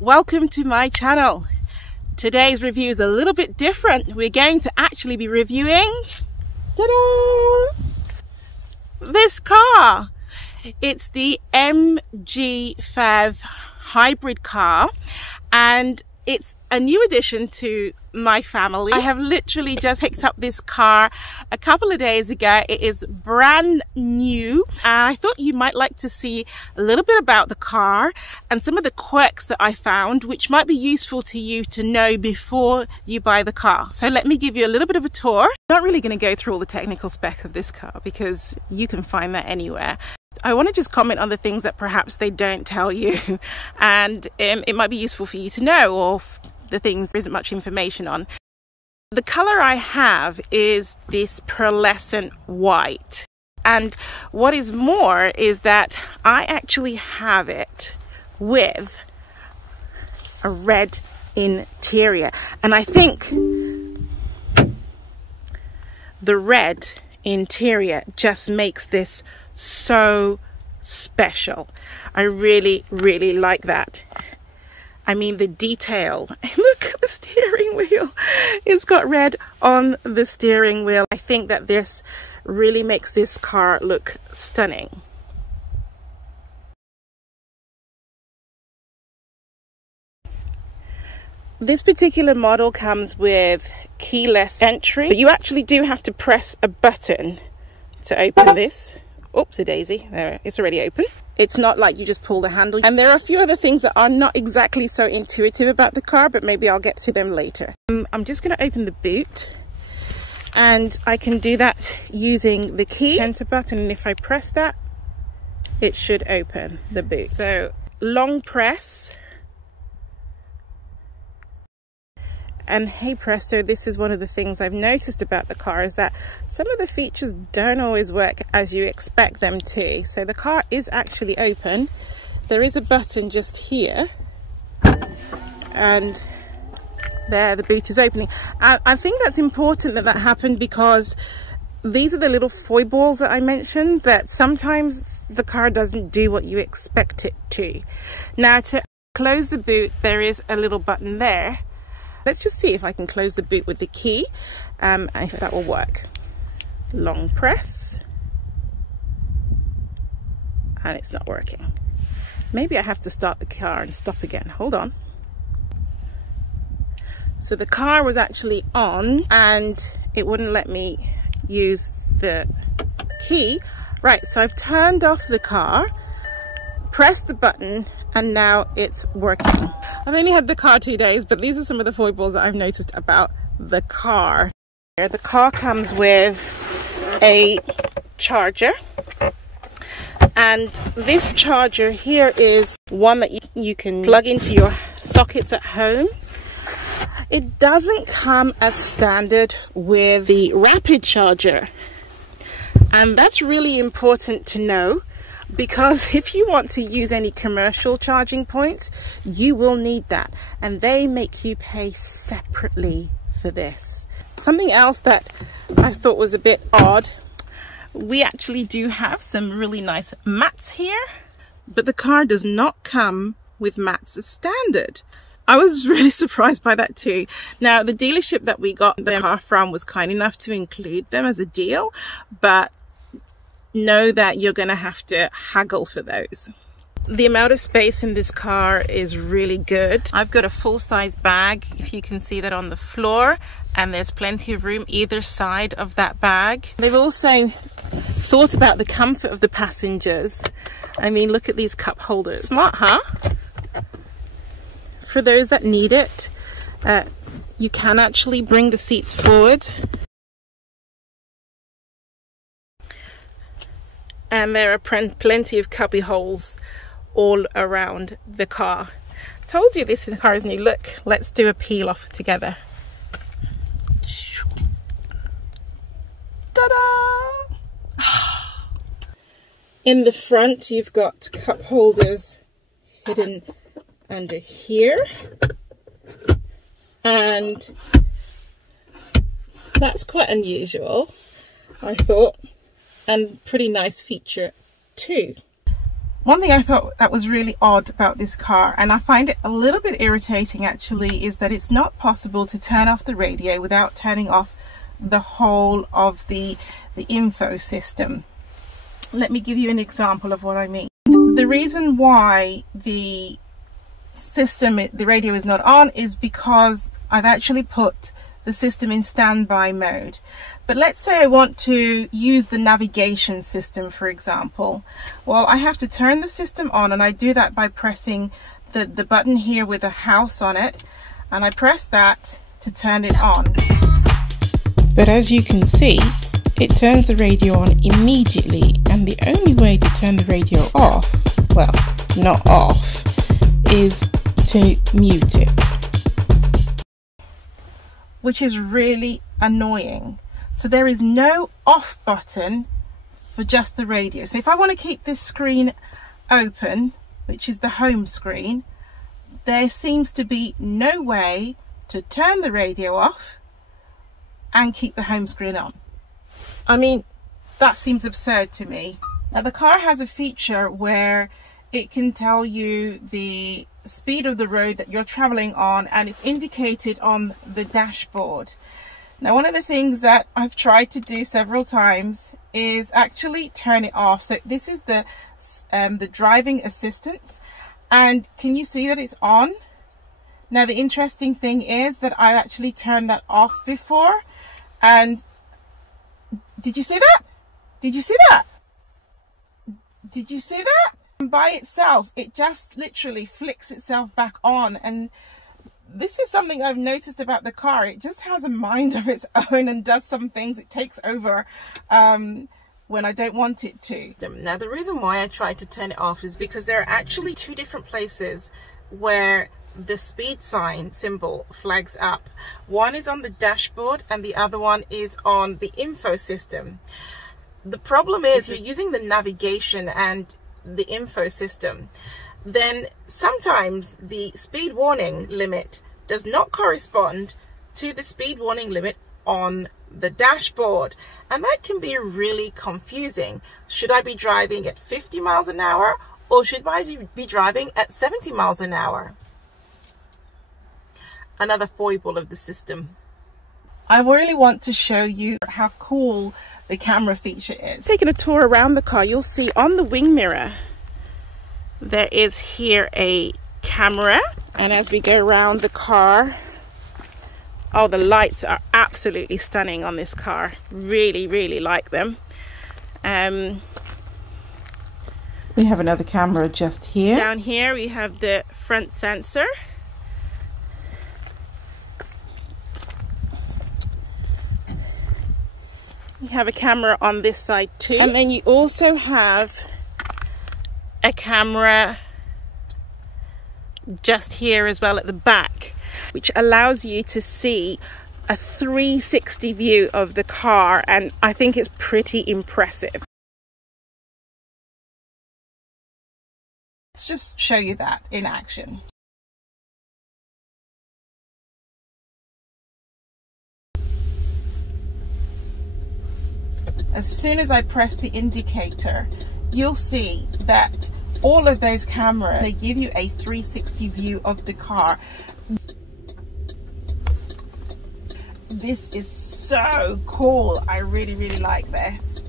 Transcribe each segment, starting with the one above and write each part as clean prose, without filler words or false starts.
Welcome to my channel. Today's review is a little bit different. We're going to actually be reviewing this car. It's the MG PHEV hybrid car, and it's a new addition to my family. I have literally just picked up this car a couple of days ago. It is brand new, and I thought you might like to see a little bit about the car and some of the quirks that I found, which might be useful to you to know before you buy the car. So let me give you a little bit of a tour. I'm not really going to go through all the technical spec of this car because you can find that anywhere. I want to just comment on the things that perhaps they don't tell you, and it might be useful for you to know, or the things there isn't much information on. The color I have is this pearlescent white, and what is more is that I actually have it with a red interior, and I think the red interior just makes this so special. I really like that. I mean, the detail. Look at the steering wheel. It's got red on the steering wheel. I think that this really makes this car look stunning. This particular model comes with keyless entry, but you actually do have to press a button to open this. Oopsie daisy, there, it's already open. It's not like you just pull the handle. And there are a few other things that are not exactly so intuitive about the car, but maybe I'll get to them later. I'm just going to open the boot, and I can do that using the key enter button, and if I press that, it should open the boot. So long press, and hey presto, this is one of the things I've noticed about the car, is that some of the features don't always work as you expect them to. So the car is actually open. There is a button just here, and there the boot is opening. I think that's important that that happened, because these are the little foibles that I mentioned, that sometimes the car doesn't do what you expect it to. Now, to close the boot, there is a little button there. Let's just see if I can close the boot with the key, if that will work. Long press, and it's not working. Maybe I have to start the car and stop again. Hold on. So the car was actually on, and it wouldn't let me use the key. Right, so I've turned off the car, pressed the button, and now it's working. I've only had the car 2 days, but these are some of the foibles that I've noticed about the car. The car comes with a charger, and this charger here is one that you can plug into your sockets at home. It doesn't come as standard with the rapid charger, and that's really important to know, because if you want to use any commercial charging points, you will need that, and they make you pay separately for this. Something else that I thought was a bit odd, we actually do have some really nice mats here, but the car does not come with mats as standard. I was really surprised by that too. Now, the dealership that we got the car from was kind enough to include them as a deal, but know that you're going to have to haggle for those. The amount of space in this car is really good. I've got a full-size bag, if you can see that, on the floor, and there's plenty of room either side of that bag. They've also thought about the comfort of the passengers. I mean, look at these cup holders. Smart, huh? For those that need it, you can actually bring the seats forward. And there are plenty of cubby holes all around the car. Told you this car is new. Look, let's do a peel off together. Ta-da! In the front, you've got cup holders hidden under here, and that's quite unusual, I thought, and pretty nice feature too. One thing I thought that was really odd about this car, and I find it a little bit irritating actually, is that it's not possible to turn off the radio without turning off the whole of the info system. Let me give you an example of what I mean. The reason why the radio is not on is because I've actually put the system in standby mode. But let's say I want to use the navigation system, for example. Well, I have to turn the system on, and I do that by pressing the button here with a house on it, and I press that to turn it on. But as you can see, it turns the radio on immediately, and the only way to turn the radio off, well, not off, is to mute it. Which is really annoying. So there is no off button for just the radio. So if I want to keep this screen open, which is the home screen, there seems to be no way to turn the radio off and keep the home screen on. I mean, that seems absurd to me. Now the car has a feature where it can tell you the speed of the road that you're traveling on, and it's indicated on the dashboard. Now one of the things that I've tried to do several times is actually turn it off. So this is the driving assistance, and can you see that it's on? Now the interesting thing is that I actually turned that off before, and did you see that? Did you see that? Did you see that? And by itself, it just literally flicks itself back on. And this is something I've noticed about the car. It just has a mind of its own and does some things. It takes over when I don't want it to. Now the reason why I tried to turn it off is because there are actually two different places where the speed sign symbol flags up. One is on the dashboard and the other one is on the info system. The problem is you're using the navigation and the info system, then sometimes the speed warning limit does not correspond to the speed warning limit on the dashboard, and that can be really confusing. Should I be driving at 50 miles an hour, or should I be driving at 70 miles an hour? Another foible of the system. I really want to show you how cool the camera feature is. Taking a tour around the car, you'll see on the wing mirror there is here a camera, and as we go around the car, oh, the lights are absolutely stunning on this car. Really like them. We have another camera just here. Down here we have the front sensor. You have a camera on this side too, and then you also have a camera just here as well at the back, which allows you to see a 360 view of the car, and I think it's pretty impressive. Let's just show you that in action. As soon as I press the indicator, you'll see that all of those cameras, they give you a 360 view of the car. This is so cool. I really like this.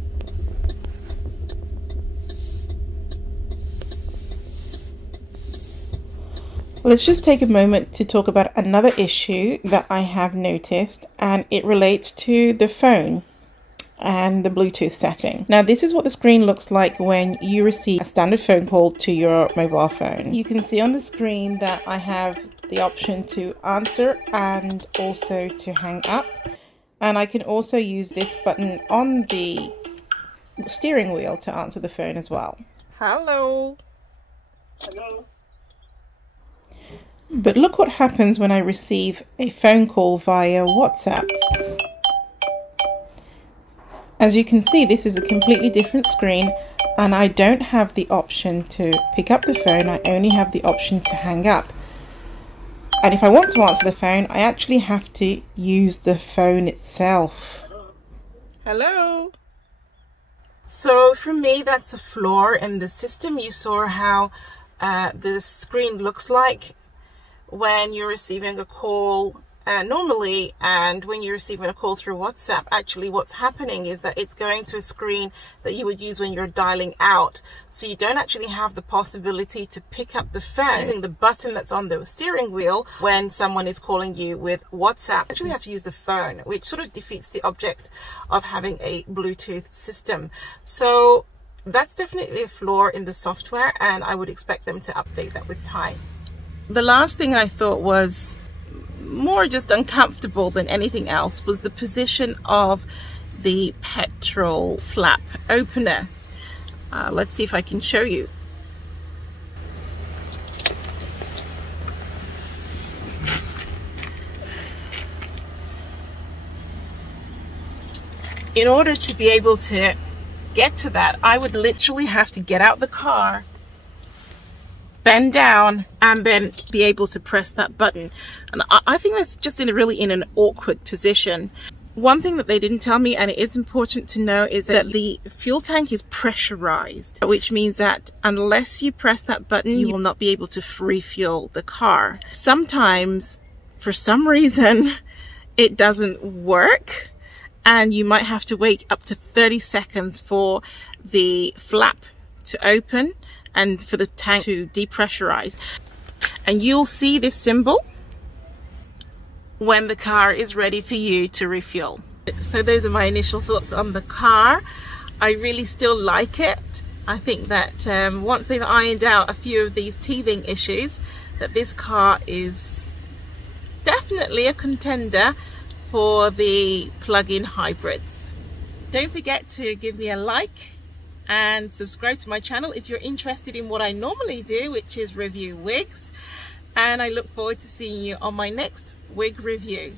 Let's just take a moment to talk about another issue that I have noticed, and it relates to the phone and the Bluetooth setting. Now this is what the screen looks like when you receive a standard phone call to your mobile phone. You can see on the screen that I have the option to answer and also to hang up, and I can also use this button on the steering wheel to answer the phone as well. Hello. Hello. But look what happens when I receive a phone call via WhatsApp. As you can see, this is a completely different screen, and I don't have the option to pick up the phone. I only have the option to hang up. And if I want to answer the phone, I actually have to use the phone itself. Hello. So for me, that's a flaw in the system. You saw how the screen looks like when you're receiving a call normally, and when you're receiving a call through WhatsApp. Actually, what's happening is that it's going to a screen that you would use when you're dialing out, so you don't actually have the possibility to pick up the phone using the button that's on the steering wheel when someone is calling you with WhatsApp. You actually have to use the phone, which sort of defeats the object of having a Bluetooth system. So that's definitely a flaw in the software, and I would expect them to update that with time. The last thing I thought was more just uncomfortable than anything else was the position of the petrol flap opener. Let's see if I can show you. In order to be able to get to that, I would literally have to get out the car, bend down, and then be able to press that button. And I think that's just really in an awkward position. One thing that they didn't tell me, and it is important to know, is that the fuel tank is pressurized, which means that unless you press that button, you will not be able to refuel the car. Sometimes, for some reason, it doesn't work, and you might have to wait up to 30 seconds for the flap to open and for the tank to depressurize. And you'll see this symbol when the car is ready for you to refuel. So those are my initial thoughts on the car. I really still like it. I think that once they've ironed out a few of these teething issues, that this car is definitely a contender for the plug-in hybrids. Don't forget to give me a like and subscribe to my channel if you're interested in what I normally do, which is review wigs. And I look forward to seeing you on my next wig review.